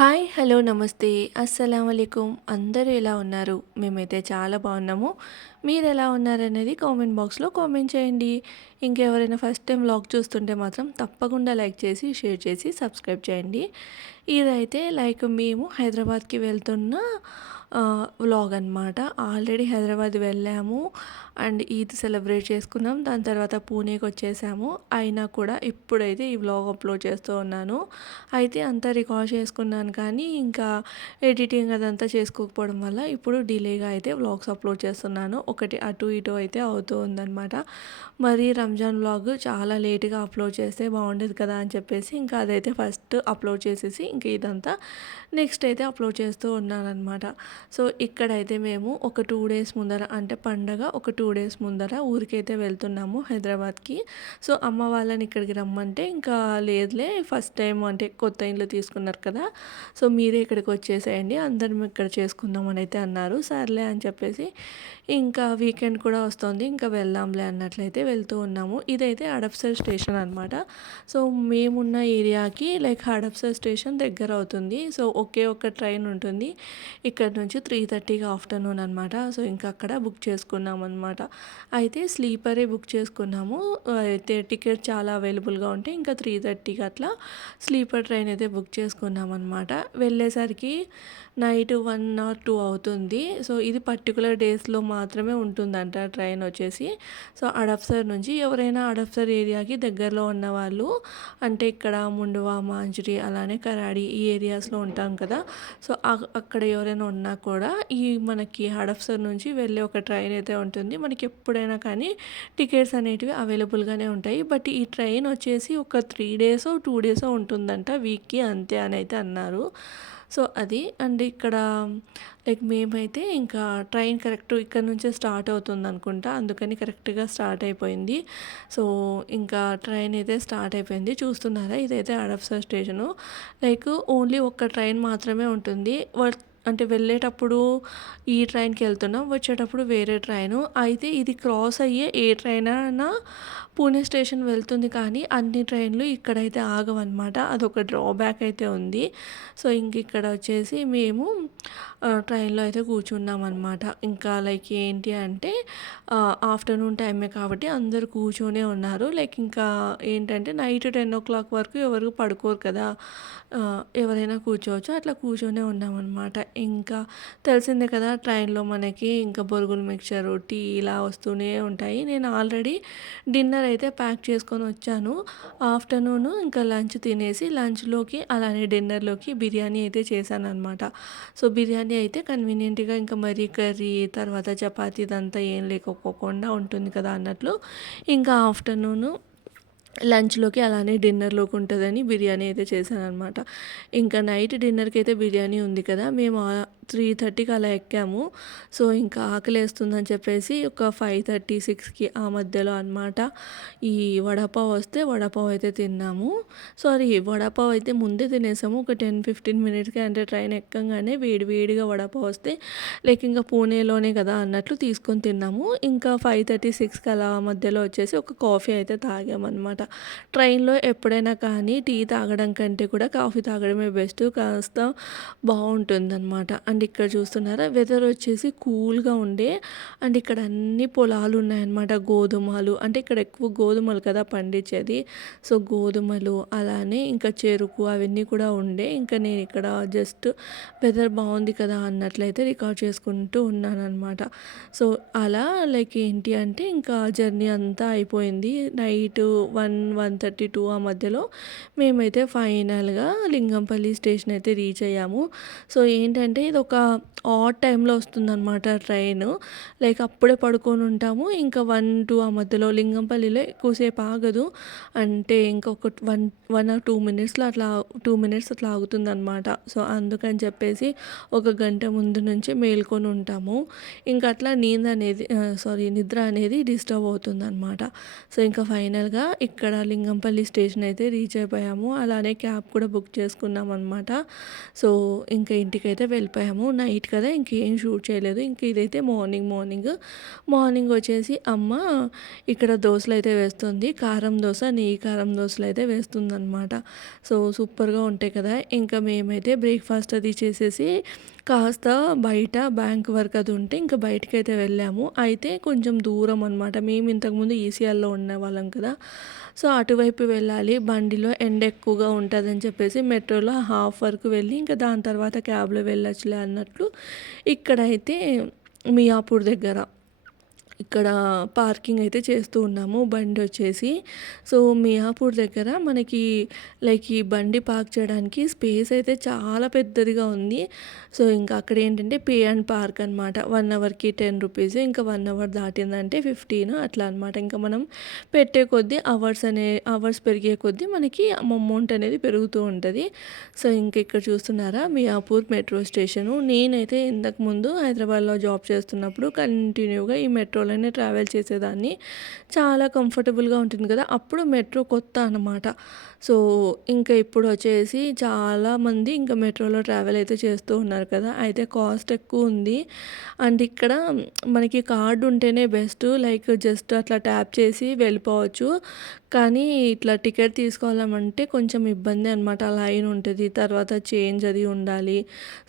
Hi! Hello! నమస్తే. అస్సలామలైకుం. అందరూ ఎలా ఉన్నారు? మేమైతే చాలా బాగున్నాము. మీరెలా ఉన్నారనేది కామెంట్ బాక్స్‌లో కామెంట్ చేయండి. ఇంకెవరైనా ఫస్ట్ టైం వ్లాగ్ చూస్తుంటే మాత్రం తప్పకుండా లైక్ చేసి, షేర్ చేసి, సబ్స్క్రైబ్ చేయండి. ఇదైతే మేము హైదరాబాద్‌కి వెళ్తున్న వ్లాగ్ అనమాట. ఆల్రెడీ హైదరాబాద్ వెళ్ళాము. అండ్ ఈద్ సెలబ్రేట్ చేసుకున్నాం. దాని తర్వాత పూణేకొచ్చేసాము. అయినా కూడా ఇప్పుడైతే ఈ వ్లాగ్ అప్లోడ్ చేస్తూ ఉన్నాను. అయితే అంతా రికార్డ్ చేసుకున్నాను కానీ ఇంకా ఎడిటింగ్ అదంతా చేసుకోకపోవడం వల్ల ఇప్పుడు డిలేగా అయితే వ్లాగ్స్ అప్లోడ్ చేస్తున్నాను. ఒకటి అటు ఇటు అయితే అవుతూ ఉందన్నమాట. మరి రంజాన్ వ్లాగ్ చాలా లేట్‌గా అప్లోడ్ చేస్తే బాగుండేది కదా అని చెప్పేసి ఇంకా అదైతే ఫస్ట్ అప్లోడ్ చేసేసి ఇంక ఇదంతా నెక్స్ట్ అయితే అప్లోడ్ చేస్తూ ఉన్నానన్నమాట. సో ఇక్కడైతే మేము ఒక 2 డేస్ ముందర అంటే పండగ ఒక 2 డేస్ ముందర ఊరికైతే వెళ్తున్నాము హైదరాబాద్‌కి. సో అమ్మ వాళ్ళని ఇక్కడికి రమ్మంటే ఇంకా లేదులే ఫస్ట్ టైం అంటే కొత్త ఇల్లు తీసుకున్నారు కదా! సో మీరే ఇక్కడికి వచ్చేసేయండి అందరం ఇక్కడ చేసుకుందాం అని అయితే అన్నారు. సర్లే అని చెప్పేసి ఇంకా వీకెండ్ కూడా వస్తుంది. ఇంకా వెళ్దాంలే అన్నట్లయితే వెళ్తూ ఉన్నాము. ఇదైతే హడప్సర్ స్టేషన్ అనమాట. సో మేమున్న ఏరియాకి హడప్సర్ స్టేషన్ దగ్గర అవుతుంది. సో ఒకే ఒక ట్రైన్ ఉంటుంది. ఇక్కడ నుంచి 3:30కి ఆఫ్టర్నూన్ అనమాట. సో ఇంకా అక్కడ బుక్ చేసుకున్నాం అనమాట. అయితే స్లీపరే బుక్ చేసుకున్నాము. అయితే టికెట్ చాలా అవైలబుల్గా ఉంటే ఇంకా 3:30కి అట్లా స్లీపర్ ట్రైన్ అయితే బుక్ చేసుకున్నాం అనమాట. వెళ్ళేసరికి నైట్ 1 ఆర్ 2 అవుతుంది. సో ఇది పర్టికులర్ డేస్‌లో మాత్రమే ఉంటుందంట ట్రైన్ వచ్చేసి. సో హడప్సర్ నుంచి ఎవరైనా హడప్సర్ ఏరియాకి దగ్గరలో ఉన్నవాళ్ళు అంటే ఇక్కడ ముండువా, మాంజ్రి అలానే కరాడి ఈ ఏరియాస్‌లో ఉంటాం కదా! సో అక్కడ ఎవరైనా ఉన్నా కూడా మనకి హడప్సర్ నుంచి వెళ్ళే ఒక ట్రైన్ అయితే ఉంటుంది. మనకి ఎప్పుడైనా కానీ టికెట్స్ అనేటివి అవైలబుల్‌గానే ఉంటాయి. బట్ ఈ ట్రైన్ వచ్చేసి ఒక 3 డేసో, 2 డేసో ఉంటుందంట వీక్‌కి అంతే అని అయితే అన్నారు. సో అది అండ్ ఇక్కడ మేమైతే ఇంకా ట్రైన్ కరెక్ట్ ఇక్కడ నుంచే స్టార్ట్ అవుతుందనుకుంటా. అందుకని కరెక్ట్‌గా స్టార్ట్ అయిపోయింది. సో ఇంకా ట్రైన్ అయితే స్టార్ట్ అయిపోయింది. చూస్తున్నారా ఇదైతే హడప్సర్ స్టేషను. ఓన్లీ ఒక్క ట్రైన్ మాత్రమే ఉంటుంది. అంటే వెళ్ళేటప్పుడు ఈ ట్రైన్‌కి వెళ్తున్నాం. వచ్చేటప్పుడు వేరే ట్రైను. అయితే ఇది క్రాస్ అయ్యే ఏ ట్రైన్ అయినా పూణే స్టేషన్ వెళ్తుంది కానీ అన్ని ట్రైన్‌లు ఇక్కడైతే ఆగవన్నమాట. అదొక డ్రాబ్యాక్ అయితే ఉంది. సో ఇంక ఇక్కడ వచ్చేసి మేము ట్రైన్‌లో అయితే కూర్చున్నామన్నమాట. ఇంకా ఏంటి అంటే ఆఫ్టర్నూన్ టైమే కాబట్టి అందరూ కూర్చొనే ఉన్నారు. ఇంకా ఏంటంటే నైట్ 10:00 వరకు ఎవరు పడుకోరు కదా! ఎవరైనా కూర్చోవచ్చు. అట్లా కూర్చొనే ఉన్నామన్నమాట. ఇంకా తెలిసిందే కదా ట్రైన్‌లో మనకి ఇంకా బొరుగులు మిక్చరు, టీ ఇలా వస్తూనే ఉంటాయి. నేను ఆల్రెడీ డిన్నర్ అయితే ప్యాక్ చేసుకొని వచ్చాను. ఆఫ్టర్నూన్ ఇంకా లంచ్ తినేసి లంచ్‌లోకి అలానే డిన్నర్‌లోకి బిర్యానీ అయితే చేశాననమాట. సో బిర్యానీ అయితే కన్వీనియంట్‌గా ఇంకా మరీ కర్రీ తర్వాత చపాతీ ఇదంతా ఏం లేకపోకుండా ఉంటుంది కదా అన్నట్లు ఇంకా ఆఫ్టర్నూను లంచ్‌లోకి అలానే డిన్నర్‌లోకి ఉంటదని బిర్యానీ అయితే చేశాననమాట. ఇంకా నైట్ డిన్నర్‌కి అయితే బిర్యానీ ఉంది కదా! మేము 3:30కి అలా ఎక్కాము. సో ఇంకా ఆకలేస్తుందని చెప్పేసి ఒక 5:30, 6కి ఆ మధ్యలో అనమాట ఈ వడపావ్ వస్తే వడపావ్ అయితే తిన్నాము. సారీ వడపావ్ అయితే ముందే తినేసాము. ఒక 10, 15 మినిట్స్‌కి అంటే ట్రైన్ ఎక్కంగానే వేడి వేడిగా వడపావ్ వస్తే ఇంకా పూణేలోనే కదా అన్నట్లు తీసుకొని తిన్నాము. ఇంకా 5:30, 6కి అలా మధ్యలో వచ్చేసి ఒక కాఫీ అయితే తాగామనమాట. ట్రైన్‌లో ఎప్పుడైనా కానీ టీ తాగడం కంటే కూడా కాఫీ తాగడమే బెస్ట్. కాస్త బావుంటుందనమాట. అండ్ ఇక్కడ చూస్తున్నారా వెదర్ వచ్చేసి కూల్‌గా ఉండే అండ్ ఇక్కడ అన్ని పొలాలు ఉన్నాయన్నమాట. గోధుమలు అంటే ఇక్కడ ఎక్కువ గోధుమలు కదా పండించేది. సో గోధుమలు అలానే ఇంకా చెరుకు అవన్నీ కూడా ఉండే. ఇంకా నేను ఇక్కడ జస్ట్ వెదర్ బాగుంది కదా అన్నట్లయితే రికార్డ్ చేసుకుంటూ ఉన్నానన్నమాట. సో అలా ఏంటి అంటే ఇంకా జర్నీ అంతా అయిపోయింది. నైట్ 1:30, 2 ఆ మధ్యలో మేమైతే ఫైనల్‌గా లింగంపల్లి స్టేషన్ అయితే రీచ్ అయ్యాము. సో ఏంటంటే ఇదొక ఆడ్ టైంలో వస్తుందనమాట ట్రైను. అప్పుడే పడుకొని ఉంటాము. ఇంకా 1, 2 ఆ మధ్యలో లింగంపల్లిలో ఎక్కువసేపు ఆగదు. అంటే ఇంకొక 1 ఆర్ 2 మినిట్స్‌లో అట్లా 2 మినిట్స్ అట్లా ఆగుతుందనమాట. సో అందుకని చెప్పేసి ఒక గంట ముందు నుంచే మేల్కొని ఉంటాము. ఇంకా అట్లా నిద్ర అనేది డిస్టర్బ్ అవుతుందనమాట. సో ఇంకా ఫైనల్‌గా ఇక్కడ లింగంపల్లి స్టేషన్ అయితే రీచ్ అయిపోయాము. అలానే క్యాబ్ కూడా బుక్ చేసుకున్నామన్నమాట. సో ఇంకా ఇంటికైతే వెళ్ళిపోయాము. పెట్టాము. నైట్ కదా ఇంకేం షూట్ చేయలేదు. ఇంక ఇదైతే మార్నింగ్ వచ్చేసి అమ్మ ఇక్కడ దోసలైతే వేస్తుంది. కారం దోస, నెయ్యి కారం దోసలైతే వేస్తుందనమాట. సో, సూపర్‌గా ఉంటాయి కదా! ఇంకా మేమైతే బ్రేక్‌ఫాస్ట్ అది చేసేసి కాస్త బయట బ్యాంక్ వర్క్ అది ఉంటే ఇంక బయటికైతే వెళ్ళాము. అయితే కొంచెం దూరం అనమాట. మేము ఇంతకుముందు ఈసీఆర్‌లో ఉండేవాళ్ళం కదా! సో, అటువైపు వెళ్ళాలి. బండిలో ఎండ ఎక్కువగా ఉంటదని చెప్పేసి మెట్రోలో హాఫ్ వరకు వెళ్ళి ఇంకా దాని తర్వాత క్యాబ్‌లో వెళ్ళొచ్చులే అన్నట్లు ఇక్కడైతే మియాపూర్ దగ్గర ఇక్కడ పార్కింగ్ అయితే చేస్తూ ఉన్నాము బండొచ్చేసి. సో, మియాపూర్ దగ్గర మనకి లైక్ ఈ బండి పార్క్ చేయడానికి స్పేస్ అయితే చాలా పెద్దదిగా ఉంది. సో, ఇంకా అక్కడ ఏంటంటే పే అండ్ పార్క్ అనమాట. 1 అవర్‌కి 10 రూపీస్. ఇంకా 1 అవర్ దాటిందంటే 15 అట్లా అనమాట. ఇంకా మనం పెట్టే కొద్దీ అవర్స్ పెరిగే కొద్దీ మనకి అమౌంట్ అనేది పెరుగుతూ ఉంటది. సో, ఇంక ఇక్కడ చూస్తున్నారా మియాపూర్ మెట్రో స్టేషను. నేనైతే ఇంతకుముందు హైదరాబాద్‌లో జాబ్ చేస్తున్నప్పుడు కంటిన్యూగా ఈ మెట్రోలోనే ట్రావెల్ చేసేదాన్ని. చాలా కంఫర్టబుల్‌గా ఉంటుంది కదా! అప్పుడు మెట్రో కొత్త అనమాట. సో, ఇంకా ఇప్పుడొచ్చేసి చాలామంది ఇంకా మెట్రోలో ట్రావెల్ అయితే చేస్తూ ఉన్నారు కదా! అయితే కాస్ట్ ఎక్కువుంది. అండ్ ఇక్కడ మనకి కార్డ్ ఉంటేనే బెస్ట్. లైక్ జస్ట్ అట్లా ట్యాప్ చేసి వెళ్ళిపోవచ్చు. కానీ ఇట్లా టికెట్ తీసుకోవాలమంటే కొంచెం ఇబ్బందే అనమాట. లైన్ ఉంటది. తర్వాత చేంజ్ అది ఉండాలి.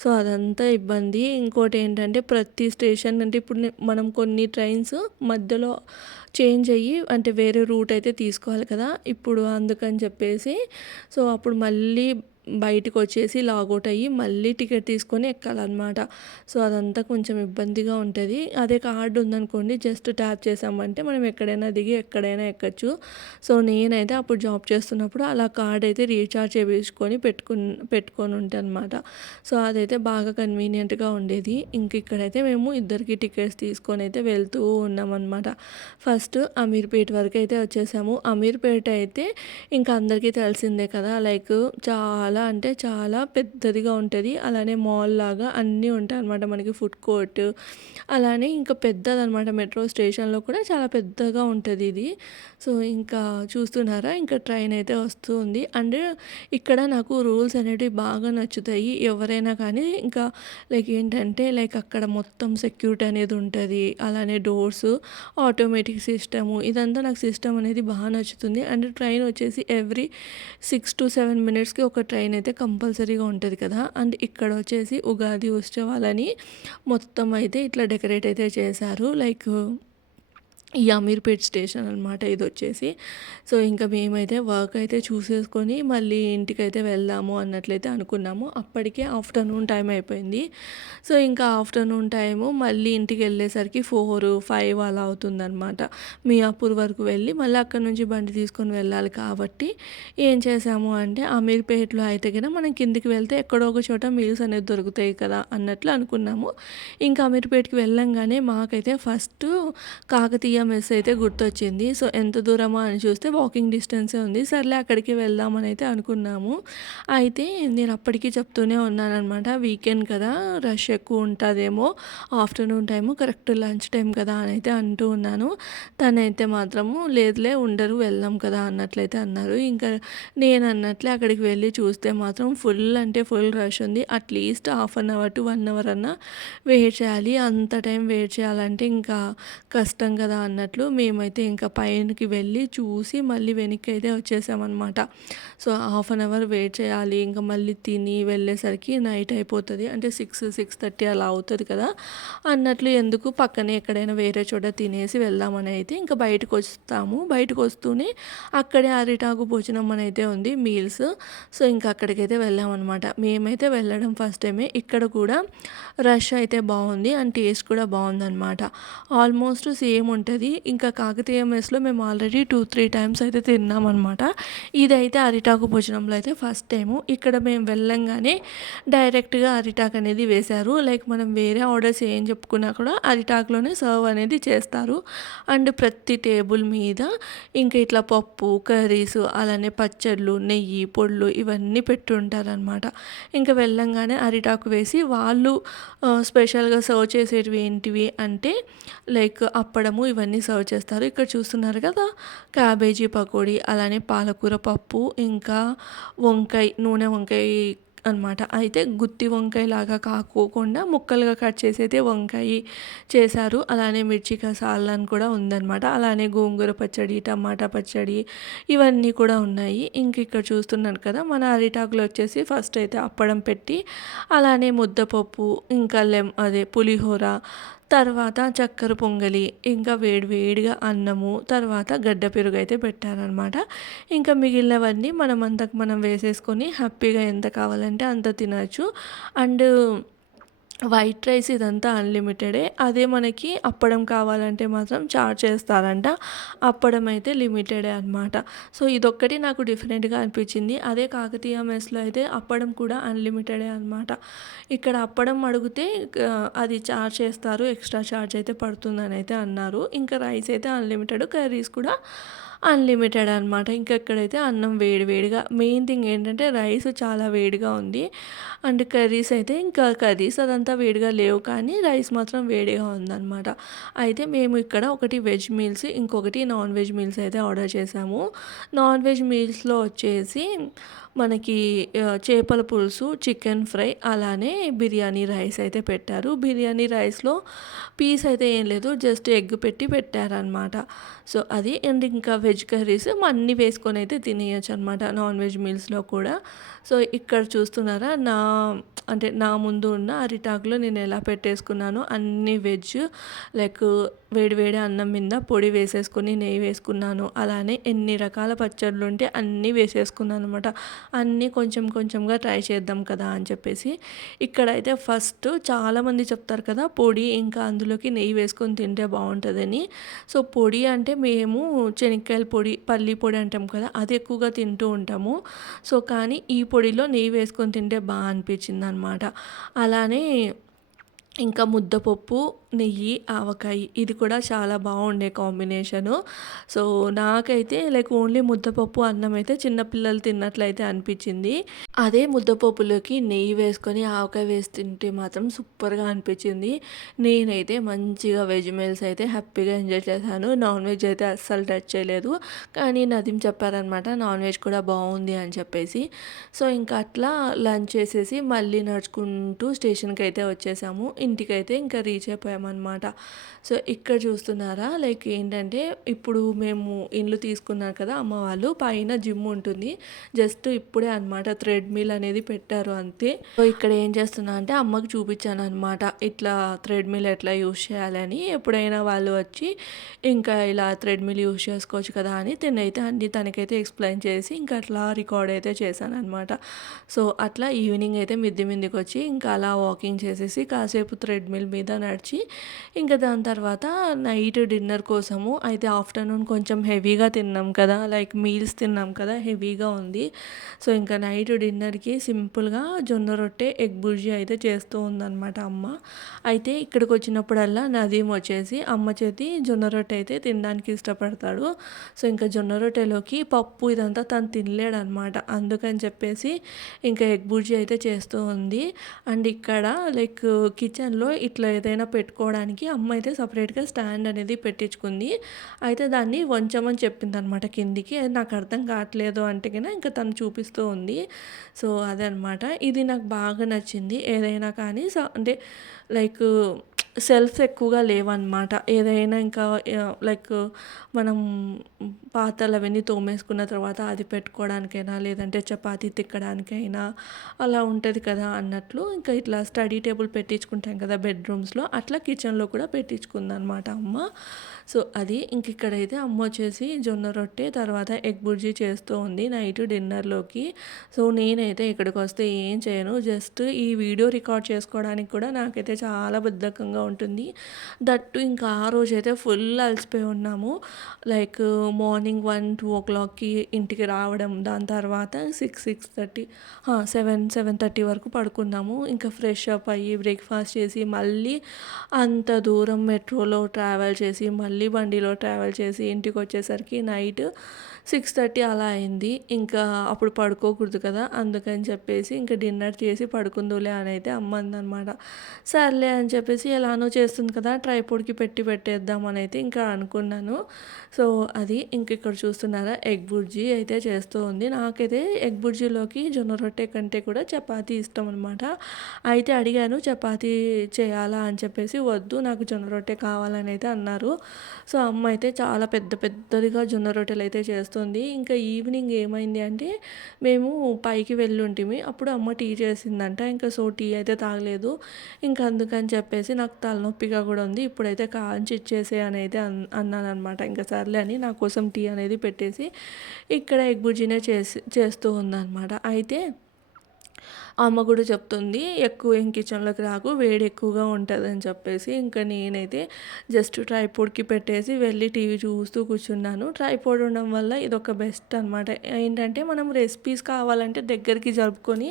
సో, అదంతా ఇబ్బంది. ఇంకోటేంటంటే ప్రతి స్టేషన్ అంటే ఇప్పుడు మనం కొన్ని ట్రైన్స్ మధ్యలో చేంజ్ అయ్యి అంటే వేరే రూట్ అయితే తీసుకోవాలి కదా! ఇప్పుడు అందుకని చెప్పేసి సో, అప్పుడు మళ్ళీ బయటికొచ్చేసి లాగౌట్ అయ్యి మళ్ళీ టికెట్ తీసుకొని ఎక్కాలనమాట. సో, అదంతా కొంచెం ఇబ్బందిగా ఉంటది. అదే కార్డ్ ఉందనుకోండి జస్ట్ ట్యాప్ చేసామంటే మనం ఎక్కడైనా దిగి ఎక్కడైనా ఎక్కచ్చు. సో, నేనైతే అప్పుడు జాబ్ చేస్తున్నప్పుడు అలా కార్డ్ అయితే రీచార్జ్ చేపించుకొని పెట్టుకొని ఉంటానమాట. సో, అదైతే బాగా కన్వీనియంట్‌గా ఉండేది. ఇంక ఇక్కడైతే మేము ఇద్దరికి టికెట్స్ తీసుకొనైతే వెళ్తూ ఉన్నామనమాట. ఫస్ట్ అమీర్పేట్ వరకైతే వచ్చేసాము. అమీర్పేట అయితే ఇంకా అందరికీ తెలిసిందే కదా! లైక్ చాలా అంటే చాలా పెద్దదిగా ఉంటది. అలానే మాల్ లాగా అన్నీ ఉంటాయన్నమాట. మనకి ఫుడ్ కోర్ట్ అలానే ఇంకా పెద్దదనమాట. మెట్రో స్టేషన్‌లో కూడా చాలా పెద్దగా ఉంటది ఇది. సో, ఇంకా చూస్తున్నారా ఇంకా ట్రైన్ అయితే వస్తూ ఉంది. అండ్ ఇక్కడ నాకు రూల్స్ అనేటివి బాగా నచ్చుతాయి. ఎవరైనా కానీ ఇంకా లైక్ ఏంటంటే లైక్ అక్కడ మొత్తం సెక్యూరిటీ అనేది ఉంటది. అలానే డోర్స్ ఆటోమేటిక్ సిస్టము ఇదంతా నాకు సిస్టమ్ అనేది బాగా నచ్చుతుంది. అండ్ ట్రైన్ వచ్చేసి ఎవ్రీ 6-7 మినిట్స్‌కి ఒక ట్రైన్ అయితే కంపల్సరీగా ఉంటది కదా! అండ్ ఇక్కడ వచ్చేసి ఉగాది ఉత్సవాలని మొత్తం అయితే ఇట్లా డెకరేట్ అయితే చేశారు. లైక్ ఈ అమీర్పేట్ స్టేషన్ అనమాట ఇదొచ్చేసి. సో, ఇంకా మేమైతే వర్క్ అయితే చూసేసుకొని మళ్ళీ ఇంటికైతే వెళ్దాము అన్నట్లయితే అనుకున్నాము. అప్పటికే ఆఫ్టర్‌నూన్ టైం అయిపోయింది. సో, ఇంకా ఆఫ్టర్‌నూన్ టైము మళ్ళీ ఇంటికెళ్ళేసరికి 4, 5 అలా అవుతుందనమాట. మియాపూర్ వరకు వెళ్ళి మళ్ళీ అక్కడి నుంచి బండి తీసుకొని వెళ్ళాలి కాబట్టి ఏం చేసాము అంటే అమీర్పేట్‌లో అయితే గిన మనం కిందికి వెళ్తే ఎక్కడో ఒక చోట మీల్స్ అనేది దొరుకుతాయి కదా! అన్నట్లు అనుకున్నాము. ఇంకా అమీర్పేట్‌కి వెళ్ళంగానే మాకైతే ఫస్టు కాకతీయ మెస్ అయితే గుర్తొచ్చింది. సో, ఎంత దూరమా అని చూస్తే వాకింగ్ డిస్టెన్సే ఉంది. సర్లే అక్కడికి వెళ్దామని అయితే అనుకున్నాము. అయితే నేను అప్పటికి చెప్తూనే ఉన్నాననమాట. వీకెండ్ కదా! రష్ ఎక్కువ ఉంటదేమో afternoon time correct lunch time కదా! అని అయితే అంటూ ఉన్నాను. తనైతే మాత్రము లేదులే ఉండరు వెళ్దాం కదా! అన్నట్లయితే అన్నారు. ఇంకా నేనన్నట్లే అక్కడికి వెళ్ళి చూస్తే మాత్రం ఫుల్ అంటే ఫుల్ రష్ ఉంది. At least half an hour to 1 hour అన్నా వెయిట్ చేయాలి. అంత టైం వెయిట్ చేయాలంటే ఇంకా కష్టం కదా! అన్నట్లు మేమైతే ఇంకా పైనకి వెళ్ళి చూసి మళ్ళీ వెనక్కైతే వచ్చేసామనమాట. So, half an hour wait చేయాలి. ఇంకా మళ్ళీ తిని వెళ్ళేసరికి నైట్ అయిపోతది. అంటే 6:30 అలా అవుతది కదా! అన్నట్లు ఎందుకు పక్కనే ఎక్కడైనా వేరే చోట తినేసి వెళ్దామని అయితే ఇంకా బయటకొస్తాము. బయటకొస్తూనే అక్కడే అరిటాకు భోజనం అని అయితే ఉంది మీల్స్. సో, ఇంకా అక్కడికైతే వెళ్ళామనమాట. మేమైతే వెళ్ళడం ఫస్ట్ టైమే. ఇక్కడ కూడా రష్ అయితే బావుంది. అండ్ టేస్ట్ కూడా బావుందనమాట. ఆల్మోస్ట్ సేమ్ ఉంటది. ఇంకా కాకతీయ మెస్‌లో మేము ఆల్రెడీ 2, 3 టైమ్స్ అయితే తిన్నామనమాట. ఇదైతే అరిటాకు భోజనంలో అయితే ఫస్ట్ టైము. ఇక్కడ మేము వెళ్ళంగానే డైరెక్ట్‌గా అరిటాకు అనేది వేశారు. లైక్ మనం వేరే ఆర్డర్స్ ఏం చెప్పుకున్నా కూడా అరిటాకులోనే సర్వ్ అనేది చేస్తారు. అండ్ ప్రతి టేబుల్ మీద ఇంకా ఇట్లా పప్పు, కర్రీస్ అలానే పచ్చడ్లు, నెయ్యి, పొడులు ఇవన్నీ పెట్టుంటారనమాట. ఇంకా వెళ్ళంగానే అరిటాకు వేసి వాళ్ళు స్పెషల్‌గా సర్వ్ చేసేటివి ఏంటివి అంటే లైక్ అప్పడము ఇవన్నీ సర్వ్ చేస్తారు. ఇక్కడ చూస్తున్నారు కదా! క్యాబేజీ పకోడీ, అలానే పాలకూర పప్పు, ఇంకా నూనె వంకాయ అనమాట. అయితే గుత్తి వంకాయలాగా కాకోకుండా ముక్కలుగా కట్ చేసి అయితే వంకాయ చేశారు. అలానే మిర్చికా సాలన్ కూడా ఉందనమాట. అలానే గోంగూర పచ్చడి, టమాటా పచ్చడి ఇవన్నీ కూడా ఉన్నాయి. ఇంక ఇక్కడ చూస్తున్నారు కదా! మన అరిటాకులో వచ్చేసి ఫస్ట్ అయితే అప్పడం పెట్టి అలానే ముద్దపప్పు, ఇంకా అదే పులిహోర, తర్వాత చక్కెర పొంగలి, ఇంకా వేడి వేడిగా అన్నము, తర్వాత గడ్డ పెరుగైతే పెట్టారనమాట. ఇంకా మిగిలినవన్నీ మనమంతకు మనం వేసేసుకొని హ్యాపీగా ఎంత కావాలంటే అంత తినచ్చు. అండ్ వైట్ రైస్ ఇదంతా అన్‌లిమిటెడే. అదే మనకి అప్పడం కావాలంటే మాత్రం చార్జ్ చేస్తారంట. అప్పడం అయితే లిమిటెడే అనమాట. సో, ఇదొక్కటి నాకు డిఫరెంట్‌గా అనిపించింది. అదే కాకతీయ మెస్‌లో అయితే అప్పడం కూడా అన్‌లిమిటెడే అనమాట. ఇక్కడ అప్పడం అడిగితే అది చార్జ్ చేస్తారు. ఎక్స్‌ట్రా చార్జ్ అయితే పడుతుందనైతే అన్నారు. ఇంకా రైస్ అయితే అన్‌లిమిటెడ్. కర్రీస్ కూడా అన్‌లిమిటెడ్ అనమాట. ఇంకా ఇక్కడైతే అన్నం వేడి వేడిగా మెయిన్ థింగ్ ఏంటంటే రైస్ చాలా వేడిగా ఉంది. అండ్ కర్రీస్ అయితే ఇంకా కర్రీస్ అదంతా వేడిగా లేవు కానీ రైస్ మాత్రం వేడిగా ఉందనమాట. అయితే మేము ఇక్కడ ఒకటి వెజ్ మీల్స్, ఇంకొకటి నాన్ వెజ్ మీల్స్ అయితే ఆర్డర్ చేసాము. నాన్ వెజ్ మీల్స్‌లో వచ్చేసి మనకి చేపల పులుసు, చికెన్ ఫ్రై, అలానే బిర్యానీ రైస్ అయితే పెట్టారు. బిర్యానీ రైస్‌లో పీస్ అయితే ఏం లేదు. జస్ట్ ఎగ్ పెట్టి పెట్టారనమాట. సో, అది అండ్ ఇంకా వెజ్ కర్రీస్ అన్నీ వేసుకొని అయితే తినేయొచ్చు అనమాట నాన్ వెజ్ మీల్స్‌లో కూడా. సో, ఇక్కడ చూస్తున్నారా అంటే నా ముందు ఉన్న అరిటాకులో నేను ఎలా పెట్టేసుకున్నానో అన్నీ వెజ్ లైక్ వేడి వేడి అన్నం మీద పొడి వేసేసుకొని నెయ్యి వేసుకున్నాను. అలానే ఎన్ని రకాల పచ్చళ్ళు ఉంటే అన్నీ వేసేసుకున్నాను అనమాట. అన్నీ కొంచెం కొంచెంగా ట్రై చేద్దాం కదా అని చెప్పేసి. ఇక్కడైతే ఫస్ట్ చాలామంది చెప్తారు కదా పొడి ఇంకా అందులోకి నెయ్యి వేసుకొని తింటే బాగుంటుందని. సో, పొడి అంటే మేము శనక్కాయల పొడి, పల్లి పొడి అంటాం కదా అది ఎక్కువగా తింటూ ఉంటాము. సో, కానీ ఈ పొడిలో నెయ్యి వేసుకొని తింటే అనిపించింది అనమాట. అలానే ఇంకా ముద్దపప్పు, నెయ్యి, ఆవకాయ ఇది కూడా చాలా బాగుండే కాంబినేషను. సో, నాకైతే లైక్ ఓన్లీ ముద్దపప్పు, అన్నం అయితే చిన్న పిల్లలు తిన్నట్లయితే అనిపించింది. అదే ముద్దపప్పులోకి నెయ్యి వేసుకొని ఆవకాయ వేసి తింటే మాత్రం సూపర్‌గా అనిపించింది. నేనైతే మంచిగా వెజ్ మీల్స్ అయితే హ్యాపీగా ఎంజాయ్ చేశాను. నాన్ వెజ్ అయితే అస్సలు టచ్ చేయలేదు. కానీ నదీమ్ చెప్పారనమాట నాన్ వెజ్ కూడా బాగుంది అని చెప్పేసి. సో, ఇంకా అట్లా లంచ్ చేసేసి మళ్ళీ నడుచుకుంటూ స్టేషన్‌కి అయితే వచ్చేసాము. ఇంటికైతే ఇంకా రీచ్ అయిపోయామన్నమాట. సో, ఇక్కడ చూస్తున్నారా లైక్ ఏంటంటే ఇప్పుడు మేము ఇల్లు తీసుకున్నారు కదా అమ్మ వాళ్ళు, పైన జిమ్ ఉంటుంది. జస్ట్ ఇప్పుడే అనమాట థ్రెడ్‌మిల్ అనేది పెట్టారు అంతే. సో, ఇక్కడ ఏం చేస్తున్నా అంటే అమ్మకి చూపించాననమాట. ఇట్లా థ్రెడ్‌మిల్ ఎట్లా యూజ్ చేయాలని. ఎప్పుడైనా వాళ్ళు వచ్చి ఇంకా ఇలా థ్రెడ్‌మిల్ యూజ్ చేసుకోవచ్చు కదా అని తినైతే అన్నీ తనకైతే ఎక్స్‌ప్లెయిన్ చేసి ఇంకా అట్లా రికార్డ్ అయితే చేశాననమాట. సో, అట్లా ఈవినింగ్ అయితే మిద్ది మీదకొచ్చి ఇంకా అలా వాకింగ్ చేసేసి కాసేపు థ్రెడ్‌మిల్ మీద నడిచి ఇంకా దాని తర్వాత నైట్ డిన్నర్ కోసము అయితే ఆఫ్టర్నూన్ కొంచెం హెవీగా తిన్నాం కదా లైక్ మీల్స్ తిన్నాం కదా హెవీగా ఉంది. సో, ఇంకా నైట్ డిన్నర్‌కి సింపుల్‌గా జొన్న రొట్టె, ఎగ్ బుర్జీ అయితే చేస్తూ ఉందనమాట అమ్మ. అయితే ఇక్కడికి వచ్చినప్పుడల్లా నదీమ్ వచ్చేసి అమ్మ చేతి జొన్న రొట్టె అయితే తినడానికి ఇష్టపడతాడు. సో, ఇంకా జొన్న రొట్టెలోకి పప్పు ఇదంతా తను తినలేడనమాట. అందుకని చెప్పేసి ఇంకా ఎగ్ బుర్జీ అయితే చేస్తూ ఉంది. అండ్ ఇక్కడ లైక్ కిచెన్‌లో ఇట్లా ఏదైనా పెట్టుకోవడానికి అమ్మ అయితే సపరేట్‌గా స్టాండ్ అనేది పెట్టించుకుంది. అయితే దాన్ని వంచమని చెప్పిందనమాట కిందికి. అది నాకు అర్థం కావట్లేదు అంటే గిన ఇంకా తను చూపిస్తూ ఉంది. సో, అదనమాట. ఇది నాకు బాగా నచ్చింది. ఏదైనా కానీ అంటే లైక్ సెల్ఫ్స్ ఎక్కువగా లేవన్నమాట. ఏదైనా ఇంకా లైక్ మనం పాత్రలు అవన్నీ తోమేసుకున్న తర్వాత అది పెట్టుకోవడానికైనా లేదంటే చపాతీ తిక్కడానికైనా అలా ఉంటుంది కదా అన్నట్లు ఇంకా ఇట్లా స్టడీ టేబుల్ పెట్టించుకుంటాం కదా బెడ్రూమ్స్‌లో అట్లా కిచెన్‌లో కూడా పెట్టించుకుందనమాట అమ్మ. సో, అది ఇంక ఇక్కడైతే అమ్మ వచ్చేసి జొన్న రొట్టె తర్వాత ఎగ్ బుర్జీ చేస్తూ ఉంది నైట్ డిన్నర్‌లోకి. సో, నేనైతే ఇక్కడికొస్తే ఏం చేయను. జస్ట్ ఈ వీడియో రికార్డ్ చేసుకోవడానికి కూడా నాకైతే చాలా బద్ధకంగా ఉంటుంది. దట్టు ఇంకా ఆ రోజైతే ఫుల్ అలసిపోయి ఉన్నాము. లైక్ మార్నింగ్ 1, 2:00కి ఇంటికి రావడం. దాని తర్వాత 6:30 7:30 వరకు పడుకున్నాము. ఇంకా ఫ్రెష్ అప్ అయ్యి బ్రేక్‌ఫాస్ట్ చేసి మళ్ళీ అంత దూరం మెట్రోలో ట్రావెల్ చేసి మళ్ళీ బండిలో ట్రావెల్ చేసి ఇంటికొచ్చేసరికి నైట్ 6:30 అలా అయింది. ఇంకా అప్పుడు పడుకోకూడదు కదా! అందుకని చెప్పేసి ఇంక డిన్నర్ చేసి పడుకుందువులే అనైతే అమ్మ అందనమాట. సర్లే అని చెప్పేసి ఎలానో చేస్తుంది కదా! ట్రైపోడ్‌కి పెట్టి పెట్టేద్దామనైతే ఇంకా అనుకున్నాను. సో, అది ఇంక ఇక్కడ చూస్తున్నారా ఎగ్ బుర్జీ అయితే చేస్తూ ఉంది. నాకైతే ఎగ్ బుర్జీలోకి జొన్న రొట్టె కంటే కూడా చపాతీ ఇష్టం అనమాట. అయితే అడిగాను చపాతీ చేయాలా అని చెప్పేసి, వద్దు నాకు జొన్న రొట్టె కావాలని అయితే అన్నారు. సో, అమ్మ అయితే చాలా పెద్ద పెద్దదిగా జొన్న రొట్టెలైతే చేస్తుంది. ఇంకా ఈవినింగ్ ఏమైంది అంటే, మేము పైకి వెళ్ళుంటిమి. అప్పుడు అమ్మ టీ చేసిందంట. ఇంకా సో, టీ అయితే తాగలేదు. ఇంకా అందుకని చెప్పేసి నాకు తలనొప్పిగా కూడా ఉంది. ఇప్పుడైతే కాంచి ఇచ్చేసేయి అని అయితే అన్నాననమాట. ఇంకా సర్లే అని నా కోసం టీ అనేది పెట్టేసి, ఇక్కడ ఎగ్ బుర్జీనే చేస్తూ ఉందనమాట. అయితే అమ్మ కూడా చెప్తుంది, "ఎక్కువ ఏం కిచెన్‌లోకి రాకు, వేడి ఎక్కువగా ఉంటదని" చెప్పేసి. ఇంకా నేనైతే జస్ట్ ట్రైపోడ్‌కి పెట్టేసి వెళ్ళి టీవీ చూస్తూ కూర్చున్నాను. ట్రైపోడ్ ఉండడం వల్ల ఇదొక బెస్ట్ అనమాట. ఏంటంటే మనం రెసిపీస్ కావాలంటే దగ్గరికి జరుపుకొని,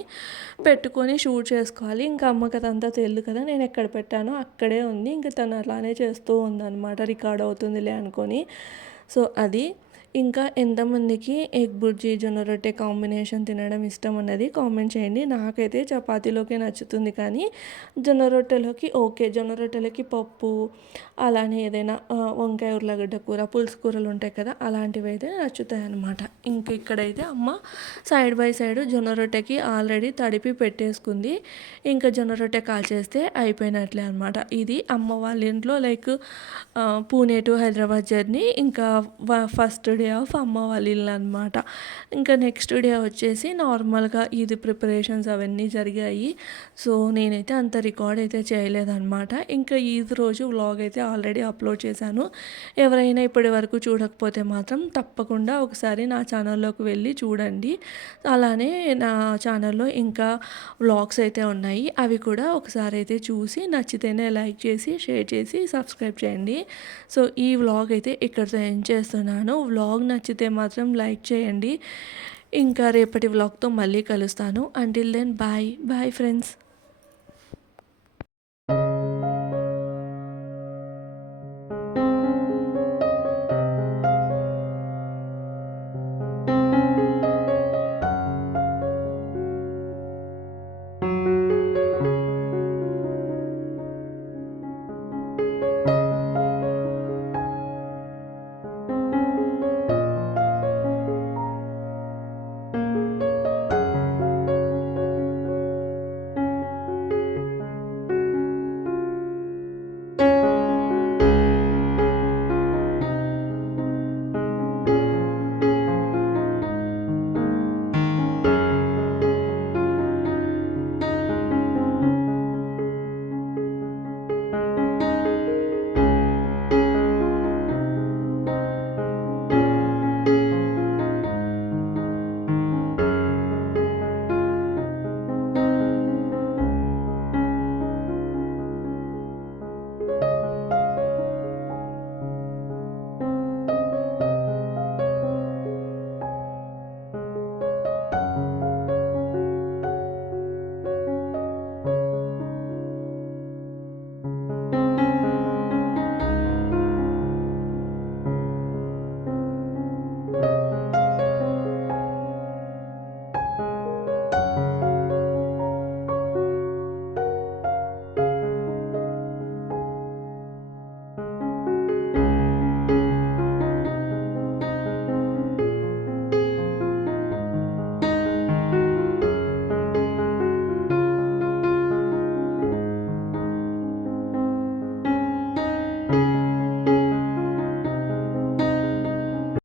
పెట్టుకొని షూట్ చేసుకోవాలి. ఇంకా అమ్మకి అదంతా తెలీదు కదా! నేను ఎక్కడ పెట్టానో అక్కడే ఉంది. ఇంక తను అలానే చేస్తూ ఉందనమాట. రికార్డ్ అవుతుందిలే అనుకోని. సో, అది. ఇంకా ఎంతమందికి ఎగ్ బుర్జీ, జొన్న రొట్టె కాంబినేషన్ తినడం ఇష్టం అన్నది కామెంట్ చేయండి. నాకైతే చపాతీలోకే నచ్చుతుంది కానీ, జొన్న రొట్టెలోకి ఓకే. జొన్న రొట్టెలకి పప్పు, అలానే ఏదైనా వంకాయ, ఉర్లగడ్డ కూర, పులుసు కూరలు ఉంటాయి కదా! అలాంటివైతే నచ్చుతాయన్నమాట. ఇంక ఇక్కడైతే అమ్మ సైడ్ బై సైడ్ జొన్న రొట్టెకి ఆల్రెడీ తడిపి పెట్టేసుకుంది. ఇంకా జొన్న రొట్టె కాల్చేస్తే అయిపోయినట్లే అనమాట. ఇది అమ్మ వాళ్ళ ఇంట్లో like Pune to Hyderabad journey. ఇంకా ఫస్ట్ డే ఆఫ్ అమ్మ వాళ్ళ ఇల్లు అనమాట. ఇంకా నెక్స్ట్ డే వచ్చేసి నార్మల్గా ఈద్ ప్రిపరేషన్స్ అవన్నీ జరిగాయి. సో, నేనైతే అంత రికార్డ్ అయితే చేయలేదన్నమాట. ఇంకా ఈద్ రోజు వ్లాగ్ అయితే ఆల్రెడీ అప్లోడ్ చేశాను. ఎవరైనా ఇప్పటి వరకు చూడకపోతే మాత్రం తప్పకుండా ఒకసారి నా ఛానల్లోకి వెళ్ళి చూడండి. అలానే నా ఛానల్లో ఇంకా వ్లాగ్స్ అయితే ఉన్నాయి. అవి కూడా ఒకసారి అయితే చూసి నచ్చితేనే లైక్ చేసి, షేర్ చేసి, సబ్స్క్రైబ్ చేయండి. సో, ఈ వ్లాగ్ అయితే ఇక్కడితో ఎండ్ చేస్తున్నాను. వ్లాగ్ నచ్చితే మాత్రం లైక్ చేయండి. ఇంకా రేపటి వ్లాగ్తో మళ్ళీ కలుస్తాను. Until then bye. Bye friends.